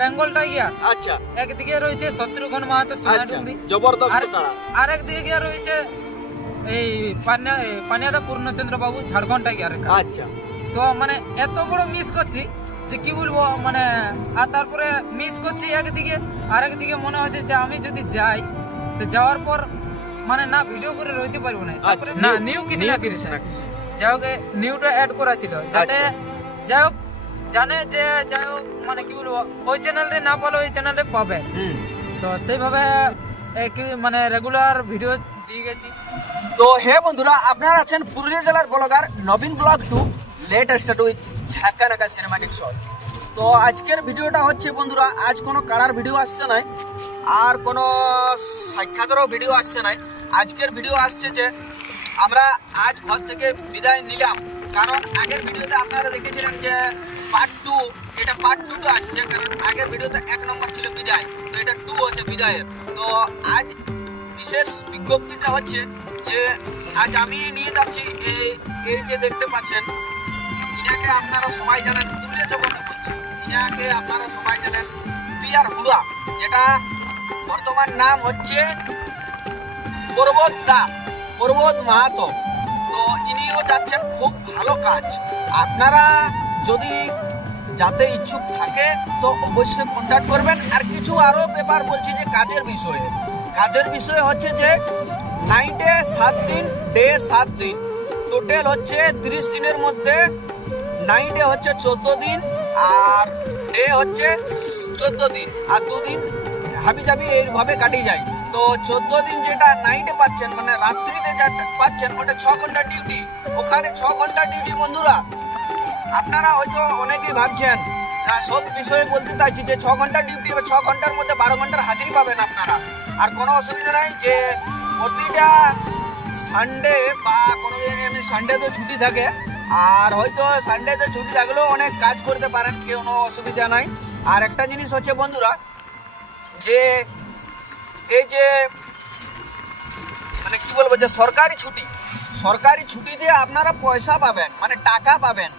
Bengal tiger. আচ্ছা, একদিকে রয়েছে শত্রুঘ্ন মাহাতো সোনাডুংরি, জবরদস্ত কাড়া। আর একদিকে রয়েছে এই পানিয়াদা পূর্ণচন্দ্র বাবু ঝাড়খণ্ড টাইগার। আচ্ছা, তো মানে এত বড় মিস করছি যে কি বলবো, মানে আর তারপরে মিস করছি একদিকে, আর একদিকে মনে হচ্ছে যে আমি যদি যাই তো যাওয়ার পর মানে না ভিডিও করে রইতে পারবো না। তারপরে না নিউ কিছু না কিছু যাই হোক নিউটা অ্যাড করা ছিল যাতে যাই হোক জানে যে যাই হোক মানে কি বলবো ওই চ্যানেলে না পালে ওই চ্যানেলে পাবে। তো সেইভাবে মানে রেগুলার ভিডিও দিয়ে গেছি। তো হে বন্ধুরা, আপনারা আছেন পুরুলিয়া জেলার blogger Nabin blog 2 let start with ঝাঁকা নাকা সিনেম্যাটিক শট। তো আজকের ভিডিওটা হচ্ছে বন্ধুরা, আজ কোনো কাড়ার ভিডিও আসছে নাই, আর কোনো সাক্ষাতেরও ভিডিও আসছে নাই। আজকের ভিডিও আসছে যে আমরা আজ ঘর থেকে বিদায় নিলাম, কারণ আগের ভিডিওতে আপনারা দেখেছিলেন যে পার্ট 2, এটা পার্ট 2 আসছে, কারণ আগের ভিডিওতে 1 নম্বর ছিল বিদায়, তো এটা 2 হচ্ছে বিদায়ের। তো আজ বিশেষ বিজ্ঞপ্তিটা হচ্ছে যে আজ আমি নিয়ে যাচ্ছি এই যে দেখতে পাচ্ছেন, ইনাকে আপনারা সবাই জানেন, পুরুলিয়া জগতে বলছি, ইনাকে আপনারা সবাই জানেন পিয়ার হুড়া, যেটা বর্তমান নাম হচ্ছে পর্বত মাহাতো। তো ইনিও যাচ্ছেন, খুব ভালো কাজ। আপনারা যদি যাতে ইচ্ছুক থাকে তো অবশ্যই কন্ট্যাক্ট করবেন। আর কিছু আরো ব্যাপার বলছি যে কাজের বিষয়ে হচ্ছে যে নাইটে 7 দিন, ডে 7 দিন, টোটাল হচ্ছে 30 দিনের মধ্যে নাইটে হচ্ছে 14 দিন আর ডে হচ্ছে 14 দিন, আর 2 দিন হাবি যাবি এইভাবে কাটিয়ে যায়। তো 14 দিন যেটা নাইটে পাচ্ছেন মানে রাত্রিতে যা পাচ্ছেন ওটা 6 ঘন্টা ডিউটি, ওখানে 6 ঘন্টা ডিউটি। বন্ধুরা আপনারা হয়তো অনেকেই ভাবছেন, সব বিষয়ে বলতে চাইছি যে 6 ঘন্টা ডিউটি, 6 ঘন্টার মধ্যে 12 ঘন্টার হাজিরি পাবেন আপনারা, আর কোনো অসুবিধা নাই। যে প্রতিটা সানডে বা কোনো দিন সানডে তো ছুটি থাকে, আর হয়তো সানডেতে ছুটি থাকলেও অনেক কাজ করতে পারেন, কোনো অসুবিধা নাই। আর একটা জিনিস হচ্ছে বন্ধুরা, যে এই যে মানে কি বলবো, যে সরকারি ছুটি দিয়ে আপনারা পয়সা পাবেন, মানে টাকা পাবেন।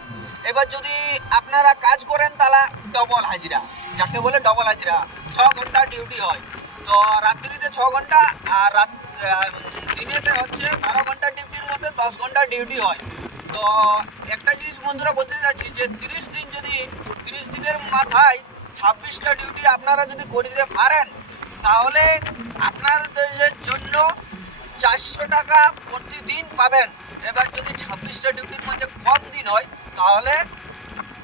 এবার যদি আপনারা কাজ করেন তাহলে ডবল হাজিরা, যাকে বলে ডবল হাজিরা, 6 ঘন্টা ডিউটি হয়। তো রাত্রিতে 6 ঘন্টা আর দিনেতে হচ্ছে 12 ঘন্টা ডিউটির মধ্যে 10 ঘন্টা ডিউটি হয়। তো একটা জিনিস বন্ধুরা বলতে চাচ্ছি যে 30 দিনের মাথায় 26টা ডিউটি আপনারা যদি করে দিতে পারেন তাহলে আপনাদের জন্য 400 টাকা প্রতিদিন পাবেন। এবার যদি 26টা ডিউটির মধ্যে কম দিন হয় তাহলে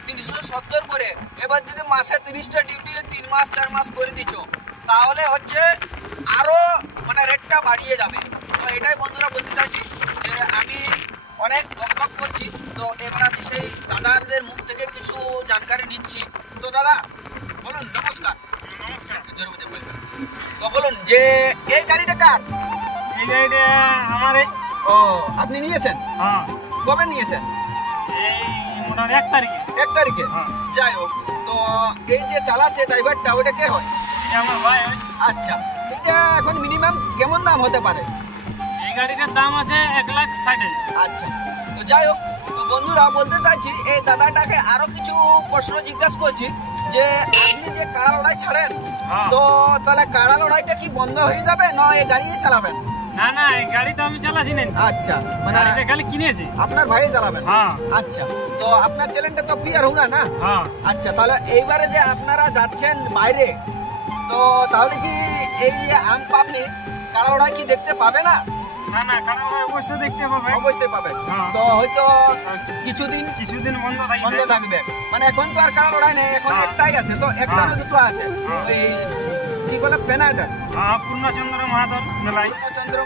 370 করে। এবার যদি মাসে 30টা ডিউটি 3 মাস 4 মাস করে দিচ্ছ তাহলে হচ্ছে আরো মানে রেটটা বাড়িয়ে যাবে। তো এটাই বন্ধুরা বলতে চাইছি যে আমি অনেক বকবক করছি, তো এবার আমি সেই দাদাদের মুখ থেকে কিছু জানকারি নিচ্ছি। তো দাদা বলুন, নমস্কার। তো বলুন যে এই গাড়িটা কার? এই গাড়িটা আমার। ও, আপনি নিয়েছেন? হ্যাঁ। কবে নিয়েছেন? এই মোটামুটি 1 তারিখে। 1 তারিখে? হ্যাঁ। যাই হোক, তো এই যে চালাচ্ছে ড্রাইভারটা, ওটা কে হয়? এটা আমার ভাই হয়। আচ্ছা, এটা এখন মিনিমাম কেমন দাম হতে পারে? এই গাড়িটার দাম আছে 1,60,000। আচ্ছা, তো যাই হোক, তো বন্ধুরা বলতে চাইছি এই দাদাটাকে আরো কিছু প্রশ্ন জিজ্ঞাসা করছি যে আপনি যে কাড়া লড়াই ছাড়েন, তো তাহলে কাড়া লড়াইটা কি বন্ধ হয়ে যাবে না এই গাড়ি চালাবেন? না, এই গাড়ি তো আমি চালাচ্ছি না। আচ্ছা, মানে এটা খালি কিনেছি। আপনার ভাই চালাবেন? হ্যাঁ। আচ্ছা, তো আপনার চ্যানেলটা তো পিয়ার হুড়া না? হ্যাঁ। আচ্ছা, তাহলে এইবারে যে আপনারা যাচ্ছেন বাইরে, তো তাহলে কি এই যে আম পাবলিক কাড়া লড়াই কি দেখতে পাবে না? না, কাড়া লড়াই অবশ্যই দেখতে পাবে। অবশ্যই পাবে। তো হয়তো কিছুদিন বন্ধ থাকবে, মানে এখন তো আর কাড়া লড়াই নেই, এখন একটাই আছে। তো একটা না দুটো আছে, ওই কি বলে পেনাটা? পূর্ণচন্দ্র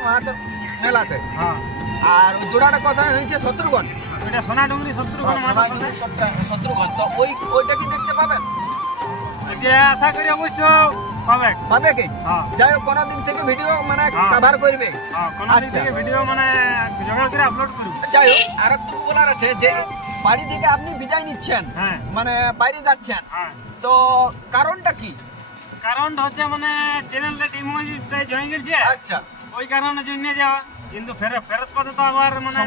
মাহাতোর মেলাতে। আর জোড়াটা কথা হয়েছে শত্রুঘ্ন, এটা সোনাডুংরি শত্রুঘ্ন। তো ওইটা কি দেখতে পাবেন? এটা আশা করি অবশ্য পাবে কি? যাই হোক, কোনদিন থেকে ভিডিও মানে কভার করবে। ভিডিও মানে জোগাড় করে আপলোড করব। যাই হোক, আর একটু বলার আছে যে বাড়ি থেকে আপনি বিদায় নিচ্ছেন, মানে বাইরে যাচ্ছেন, তো কারণটা কি? কারণটা হচ্ছে মানে চ্যানেলটা ডিমনিটাইজ হয়ে গেছে। আচ্ছা, ওই কারণে জন্য যাওয়া, কিন্তু ফেরত পথে তো আবার মানে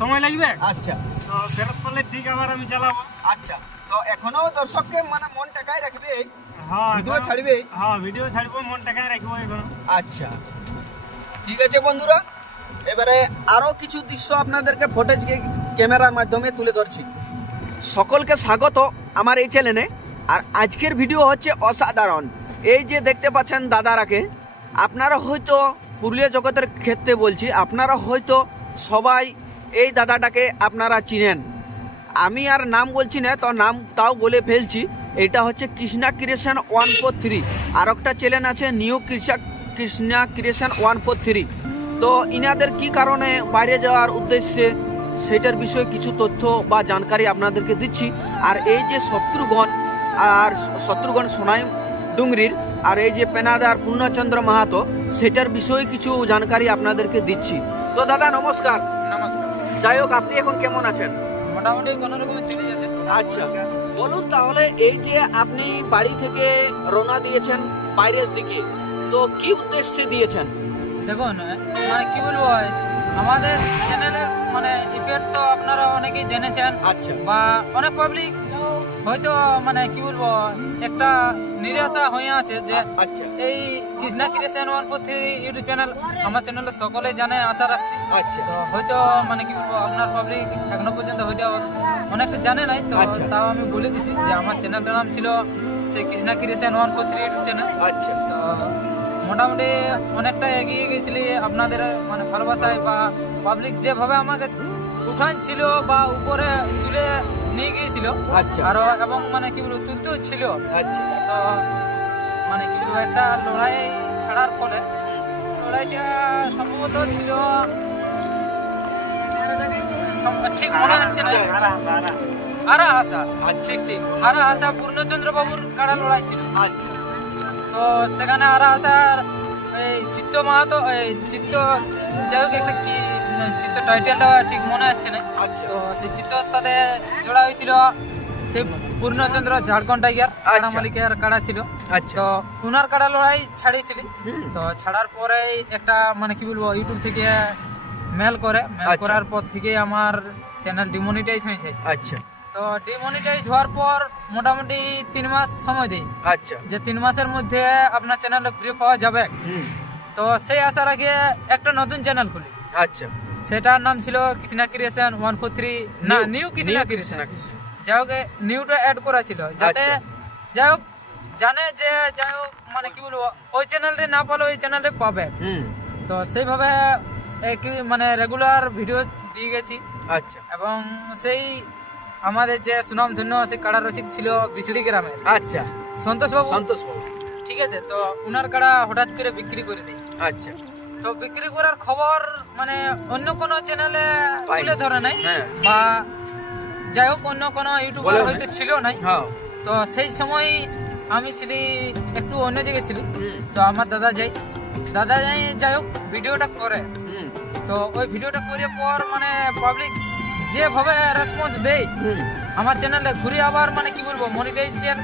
সময় লাগবে। আচ্ছা, তো ফেরত করলে ঠিক আবার আমি চালাবো। আচ্ছা, তো এখনো দর্শককে মানে মন টাকায় রাখবে, হ্যাঁ ভিডিও ছাড়বে। হ্যাঁ ভিডিও ছাড়বো, মন টাকায় রাখবো এখন। আচ্ছা ঠিক আছে বন্ধুরা, এবারে আরো কিছু দৃশ্য আপনাদেরকে ফুটেজ ক্যামেরার মাধ্যমে তুলে ধরছি। সকলকে স্বাগত আমার এই চ্যানেলে। আর আজকের ভিডিও হচ্ছে অসাধারণ। এই যে দেখতে পাচ্ছেন দাদারাকে, আপনারা হয়তো পুরুলিয়া জগতের ক্ষেত্রে বলছি, আপনারা হয়তো সবাই এই দাদাটাকে আপনারা চিনেন। আমি আর নাম বলছি না, তো নাম তাও বলে ফেলছি। এটা হচ্ছে কৃষ্ণা ক্রিয়েশন 143, আর একটা চ্যানেল আছে নিউ কৃষ্ণা ক্রিয়েশন 143। তো ইনাদের কি কারণে বাইরে যাওয়ার উদ্দেশ্যে সেটার বিষয়ে কিছু তথ্য বা জানকারি আপনাদেরকে দিচ্ছি। আর এই যে শত্রুঘ্ন সোনাই ডুংরির আর এই যে পেনাদার পূর্ণচন্দ্র মাহাতো, সেটার বিষয়ে কিছু জানকারি আপনাদেরকে দিচ্ছি। তো দাদা নমস্কার। নমস্কার। যাই হোক, আপনি এখন কেমন আছেন? মোটামুটি কোনো রকমের চলে যাচ্ছে। আচ্ছা বলুন তাহলে, এই যে আপনি বাড়ি থেকে রওনা দিয়েছেন বাইরের দিকে, তো কি উদ্দেশ্যে দিয়েছেন? দেখুন মানে কি বলবো, আমাদের চ্যানেলের মানে ইফেক্ট তো আপনারা অনেকেই জেনেছেন। আচ্ছা বা অনেক পাবলিক হয়তো মানে কি বলবো একটা নিরাশা হয়ে আছে যে আচ্ছা এই কৃষ্ণা ক্রিয়েশন 143 ইউটিউব চ্যানেল আমার চ্যানেলে সকলে জানে, আশা রাখছি। আচ্ছা তো হয়তো মানে কি বলবো আপনার পাবলিক এখনো পর্যন্ত হয়তো অনেকটা জানে নাই, তো আচ্ছা। তাও আমি বলে দিছি যে আমার চ্যানেলটার নাম ছিল সেই কৃষ্ণা ক্রিয়েশন 143 ইউটিউব চ্যানেল। আচ্ছা তো মোটামুটি অনেকটা এগিয়ে গেছিলি আপনাদের মানে ভালোবাসায়, বা পাবলিক যেভাবে আমাকে উঠানছিল বা উপরে তুলে নিয়ে গিয়েছিল, আচ্ছা আরো এবং মানে কি বলবো তুলতেও ছিল। আচ্ছা তো মানে কি বলবো একটা লড়াই ছাড়ার ফলে লড়াইটা সম্ভবত ছিল ঠিক মনে হচ্ছে না, আরা হাসা। ঠিক ঠিক আরা হাসা পূর্ণচন্দ্র বাবুর কাড়া লড়াই ছিল। আচ্ছা তো সেখানে আরা হাসার এই চিত্ত মাহাতো, এই চিত্ত যাই হোক একটা কি চিত্ত টাইটেলটা ঠিক মনে আসছে না। আচ্ছা তো সেই চিত্তর সাথে জোড়া হয়েছিল সেই পূর্ণচন্দ্র ঝাড়খণ্ড টাইগার কাড়া মালিকের কাড়া ছিল। আচ্ছা তো উনার কাড়া লড়াই ছাড়িয়েছিলি। তো ছাড়ার পরে একটা মানে কি বলবো ইউটিউব থেকে মেল করার পর থেকে আমার চ্যানেল ডিমনিটাইজ হয়েছে। আচ্ছা তো ডিমনিটাইজ হওয়ার পর মোটামুটি 3 মাস সময় দেই, আচ্ছা যে 3 মাসের মধ্যে আপনার চ্যানেলটা ঘুরে পাওয়া যাবে। তো সেই আসার আগে একটা নতুন চ্যানেল খুলি। আচ্ছা সেটার নাম ছিল কৃষ্ণা ক্রিয়েশন 143, না নিউ কৃষ্ণা ক্রিয়েশন। যাই হোক নিউটা অ্যাড করা ছিল যাতে যাই হোক জানে যে যাই হোক মানে কি বলবো ওই চ্যানেলটা না পালে ওই চ্যানেলটা পাবে। তো সেইভাবে মানে রেগুলার ভিডিও দিয়ে গেছি। আচ্ছা এবং সেই আমাদের যে সুনাম ধন্য সেই কাড়া রসিক ছিল বিসড়ি গ্রামের আচ্ছা সন্তোষ বাবু। সন্তোষবাবু, ঠিক আছে, তো উনার কাড়া হঠাৎ করে বিক্রি করে দিই। আচ্ছা তো বিক্রি করার খবর মানে অন্য কোনো চ্যানেলে তুলে ধরে নাই, হ্যাঁ। বা যাই হোক অন্য কোনো ইউটিউবার হয়তো ছিল নাই। হ্যাঁ তো সেই সময় আমি ছিলি একটু অন্য জায়গায় ছিলি। তো আমার দাদা যাই যাই হোক ভিডিওটা করে। তো ওই ভিডিওটা করে পর মানে পাবলিক যেভাবে রেসপন্স দেয় আমার চ্যানেলে ঘুরে আবার মানে কি বলবো মনিটাইজের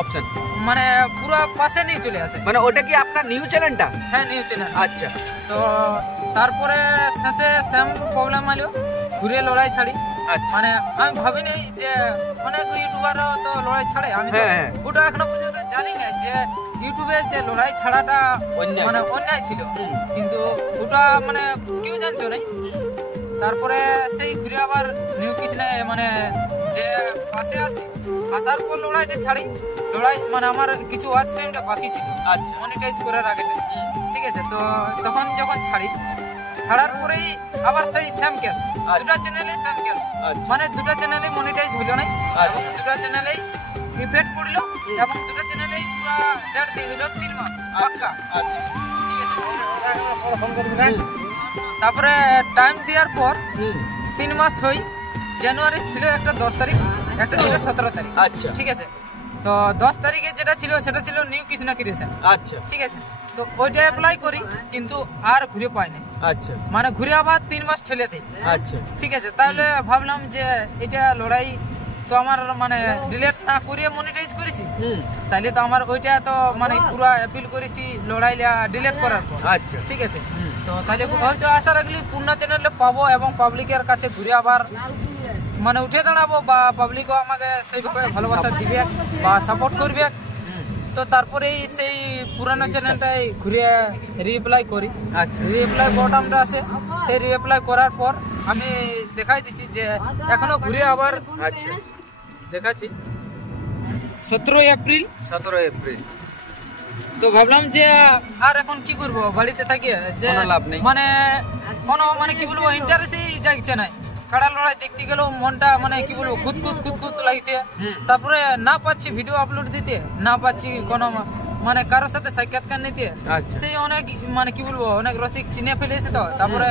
অপশন মানে পুরো পাশে নিয়ে চলে আসে। মানে ওটা কি আপনার নিউ চ্যানেলটা? হ্যাঁ নিউ চ্যানেল। আচ্ছা তো তারপরে শেষে সেম প্রবলেম আলো, ঘুরে লড়াই ছাড়ি। মানে আমি ভাবিনি যে অনেক ইউটিউবারও তো লড়াই ছাড়ে, আমি তো ওটা এখনো পর্যন্ত জানি না যে ইউটিউবে যে লড়াই ছাড়াটা মানে অন্যায় ছিল, কিন্তু ওটা মানে কেউ জানতো না। তারপরে সেই ঘুরে আবার নিউ কৃষ্ণে মানে যে পাশে আসার পর লড়াইটা ছাড়ি। লড়াই মানে আমার কিছু ওয়াচ টাইমটা বাকি ছিল আচ্ছা মনিটাইজ করার আগে, ঠিক আছে। তো তখন যখন ছাড়ার পরেই আবার সেই সেম কেস, দুটো চ্যানেলে সেম কেস, মানে দুটো চ্যানেলে মনিটাইজ হইল না এবং দুটো চ্যানেলেই ইফেক্ট পড়লো এবং দুটো চ্যানেলেই পুরো ডেট দিয়ে দিল 3 মাস পাক্কা। আচ্ছা ঠিক আছে। তারপরে টাইম দেওয়ার পর 3 মাস হই, জানুয়ারি ছিল একটা 10 তারিখ, একটা ছিল 17 তারিখ। আচ্ছা ঠিক আছে। তো 10 তারিখে যেটা ছিল সেটা ছিল নিউ কৃষ্ণা ক্রিয়েশন। আচ্ছা ঠিক আছে। তো ওইটা অ্যাপ্লাই করি কিন্তু আর ঘুরে পাই না। আচ্ছা মানে ঘুরে আবার 3 মাস ঠেলে দেয়। আচ্ছা ঠিক আছে। তাহলে ভাবলাম যে এটা লড়াই তো আমার মানে ডিলিট না করিয়ে মনিটাইজ করেছি, তাইলে তো আমার ওইটা তো মানে পুরো অ্যাপিল করেছি লড়াই ডিলিট করার পর। আচ্ছা ঠিক আছে। তো তাহলে হয়তো আশা রাখলি পূর্ণ চ্যানেলে পাবো এবং পাবলিকের কাছে ঘুরে আবার মানে উঠে দাঁড়াবো বা পাবলিকও আমাকে সেইভাবে ভালোবাসা দিবে বা সাপোর্ট করবে, তো তারপরেই সেই পুরানো চ্যানেলটাই ঘুরে রিপ্লাই করি। রিপ্লাই বটনটা আছে, সেই রিপ্লাই করার পর আমি দেখাই দিছি যে এখনো ঘুরে আবার দেখাচ্ছি 17 এপ্রিল। তো ভাবলাম যে আর এখন কি করব, বাড়িতে থাকি যে লাভ নেই, মানে কোনো মানে কি বলবো ইন্টারেস্টই জাগছে না। কাড়া লড়াই দেখতে গেলেও মনটা মানে কি বলবো খুঁত লাগছে। তারপরে না পাচ্ছি ভিডিও আপলোড দিতে, না পাচ্ছি কোনো মানে কারোর সাথে সাক্ষাৎকার নিতে। সেই অনেক মানে কি বলবো অনেক রসিক চিনে ফেলেছে, তো তারপরে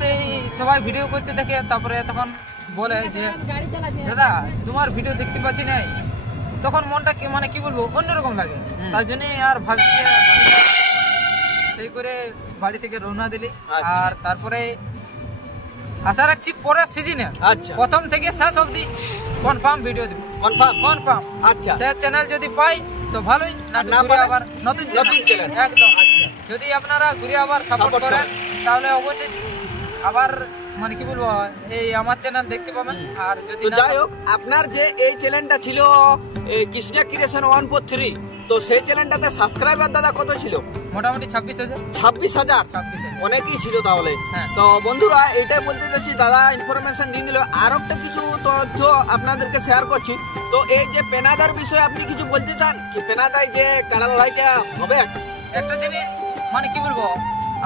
সেই সবাই ভিডিও করতে দেখে, তারপরে তখন বলে যে দাদা তোমার ভিডিও দেখতে পাচ্ছি না, তখন মনটা কি মানে কি বলবো অন্যরকম লাগে। তার জন্যই আর ভাবছি সেই করে বাড়ি থেকে রওনা দিলি। আর তারপরে আশা রাখছি পরের সিজনে প্রথম থেকে শেষ অবধি কনফার্ম ভিডিও দিব, কনফার্ম। আচ্ছা, সে চ্যানেল যদি পাই তো ভালোই, না আবার নতুন চ্যানেল একদম। যদি আপনারা ঘুরে আবার সাপোর্ট করেন তাহলে অবশ্যই আবার মানে কি বলবো এই আমার চ্যানেল দেখতে পাবেন। আর যদি যাই হোক, আপনার যে এই চ্যানেলটা ছিল কৃষ্ণা ক্রিয়েশন 143, তো সেই চ্যানেলটাতে সাবস্ক্রাইবার দাদা কত ছিল? মোটামুটি 26,000। 26,000 অনেকই ছিল তাহলে। তো বন্ধুরা এটাই বলতে চাচ্ছি, দাদা ইনফরমেশন দিয়ে দিল। আর একটা কিছু তথ্য আপনাদেরকে শেয়ার করছি। তো এই যে পেনাদার বিষয়ে আপনি কিছু বলতে চান কি? পেনাদায় যে কাড়া লড়াইটা হবে, একটা জিনিস মানে কি বলবো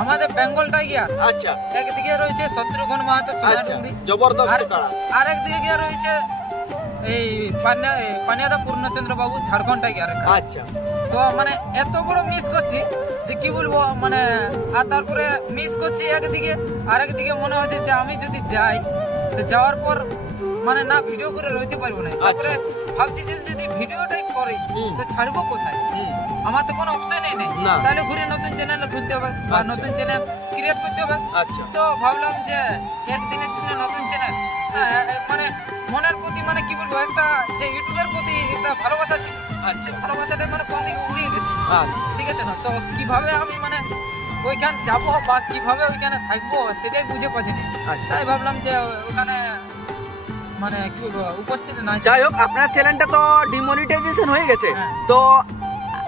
আমাদের বেঙ্গল টাইগার, আচ্ছা, একদিকে রয়েছে শত্রুঘ্ন মাহাতো সোনাডুংরি, জবরদস্ত কাড়া। আর একদিকে রয়েছে এই পানিয়াদা পূর্ণচন্দ্র বাবু ঝাড়খণ্ড টাইগার। আচ্ছা, তো মানে এত বড় মিস করছি যে কি বলবো মানে। আর তারপরে মিস করছি একদিকে, আর একদিকে মনে হচ্ছে যে আমি যদি যাই তো যাওয়ার পর মানে না ভিডিও করে রইতে পারবো না। তারপরে ভাবছি যে যদি ভিডিওটাই করি তো ছাড়বো কোথায়, আমার তো কোনো অপশনই নেই। তাহলে ঘুরে নতুন চ্যানেল খুলতে হবে বা নতুন চ্যানেল ক্রিয়েট করতে হবে। তো ভাবলাম যে একদিনের জন্য নতুন চ্যানেল, মানে মনের প্রতি মানে কি বলবো একটা যে ইউটিউবের প্রতি একটা ভালোবাসা ছিল, ভালোবাসাটা মানে কোন দিকে উড়িয়ে গেছে, ঠিক আছে না? তো কিভাবে আমি মানে ওইখানে যাবো বা কিভাবে ওইখানে থাকবো সেটাই বুঝে পাচ্ছিনি। তাই ভাবলাম যে ওখানে মানে কি বলবো উপস্থিত না। যাই হোক, আপনার চ্যানেলটা তো ডিমনিটাইজেশন হয়ে গেছে, তো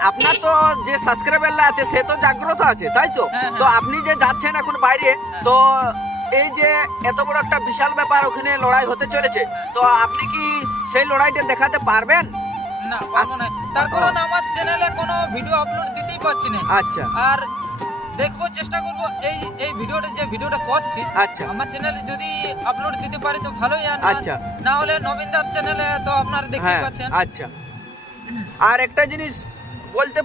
আপনার তো যে সাবস্ক্রাইবাররা আছে সে তো জাগ্রত আছে, তাই তো? তো আপনি যে যাচ্ছেন এখন বাইরে, তো এই যে এত বড় একটা বিশাল ব্যাপার ওখানে লড়াই হতে চলেছে, তো আপনি কি সেই লড়াইটা দেখাতে পারবেন? না, পারবো না, তার কারণ আমার চ্যানেলে কোনো ভিডিও আপলোড দিতেই পারছি না। আচ্ছা, আর দেখবো চেষ্টা করবো এই ভিডিওটা যে ভিডিওটা করছি আমার চ্যানেলে যদি আপলোড দিতে পারি তো ভালোই। আচ্ছা, না হলে নবীনদার চ্যানেলে তো আপনারা দেখতে পাচ্ছেন। আচ্ছা, আর একটা জিনিস বলতে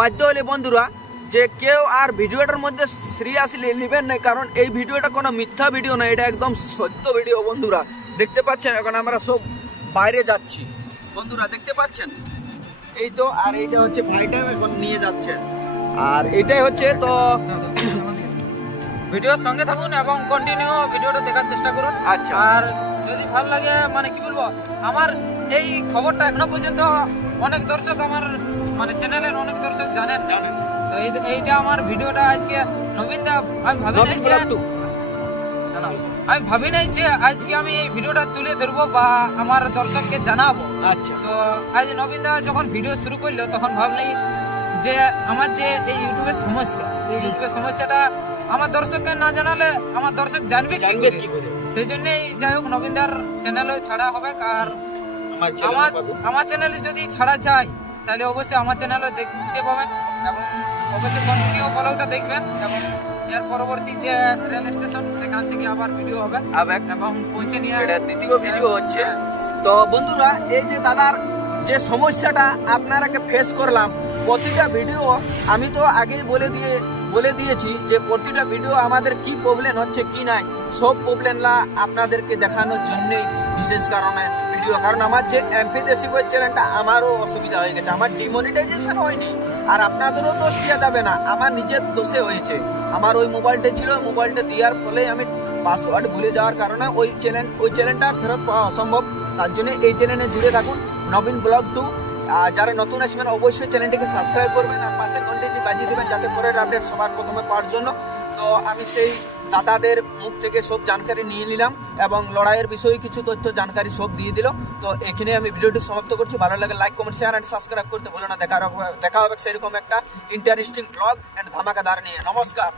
বাধ্য হলে বন্ধুরা, যে কেউ আর ভিডিওটার মধ্যে সিরিয়াসলি নেবেন না, কারণ এই ভিডিওটা কোনো মিথ্যা ভিডিও না, এটা একদম সত্য ভিডিও। বন্ধুরা দেখতে পাচ্ছেন এখন আমরা সব বাইরে যাচ্ছি, বন্ধুরা দেখতে পাচ্ছেন এই তো। আর এইটা হচ্ছে ভাইটা এখন নিয়ে যাচ্ছেন, আর এটাই হচ্ছে। তো ভিডিওর সঙ্গে থাকুন এবং কন্টিনিউ ভিডিওটা দেখার চেষ্টা করুন। আচ্ছা, আর যদি ভালো লাগে মানে কি বলবো আমার এই খবরটা এখনো পর্যন্ত অনেক দর্শক আমার মানে চ্যানেলের অনেক দর্শক জানেন। তো এইটা আমার ভিডিওটা আজকে নবীনদা আমি ভাবি নাই যে আজকে আমি এই ভিডিওটা তুলে ধরবো বা আমার দর্শককে জানাবো। আচ্ছা, তো আজ নবীনদা যখন ভিডিও শুরু করলো তখন ভাবলেই যে আমার যে এই ইউটিউবের সমস্যা, সেই ইউটিউবের সমস্যাটা আমার দর্শককে না জানালে আমার দর্শক জানবে কি করে। সেই জন্যই যাই হোক নবীনদার চ্যানেলে ছাড়া হবে। আর আমার চ্যানেলে যদি ছাড়া যায় তাহলে অবশ্যই আমার চ্যানেলে দেখতে পাবেন এবং অবশ্যই কন্টিনিউ ফলোটা দেখবেন। এবং এর পরবর্তী যে রেল স্টেশন সেখান থেকে আবার ভিডিও হবে এবং পৌঁছে নিয়ে দ্বিতীয় ভিডিও হচ্ছে। তো বন্ধুরা এই যে দাদার যে সমস্যাটা আপনারাকে ফেস করলাম, প্রতিটা ভিডিও আমি তো আগেই বলে দিয়েছি যে প্রতিটা ভিডিও আমাদের কি প্রবলেম হচ্ছে কি নাই, সব প্রবলেমলা আপনাদেরকে দেখানোর জন্যই বিশেষ কারণে ভিডিও। কারণ আমার যে এমপি দেশি বই চ্যানেলটা আমারও অসুবিধা হয়ে গেছে, আমার ডিমনিটাইজেশন হয়নি। আর আপনাদেরও দোষ দেওয়া যাবে না, আমার নিজের দোষে হয়েছে। আমার ওই মোবাইলটা ছিল, মোবাইলটা দেওয়ার ফলে আমি পাসওয়ার্ড ভুলে যাওয়ার কারণে ওই চ্যানেলটা ফেরত পাওয়া অসম্ভব। তার জন্য এই চ্যানেলে জুড়ে থাকুন, নবীন ব্লগ 2। যারা নতুন আসবেন অবশ্যই চ্যানেলটিকে সাবস্ক্রাইব করবেন আর পাশের ঘন্টাটি বাজিয়ে দেবেন যাতে পরের আপডেট সবার প্রথমে পাওয়ার জন্য। তো আমি সেই দাদাদের মুখ থেকে সব জানকারি নিয়ে নিলাম এবং লড়াইয়ের বিষয়ে কিছু তথ্য জানকারি সব দিয়ে দিল। তো এখানে আমি ভিডিওটি সমাপ্ত করছি। ভালো লাগে like comment share and subscribe করতে ভুলো না। দেখা হবে সেরকম একটা ইন্টারেস্টিং ব্লগ অ্যান্ড ধামাকাদার নিয়ে। নমস্কার।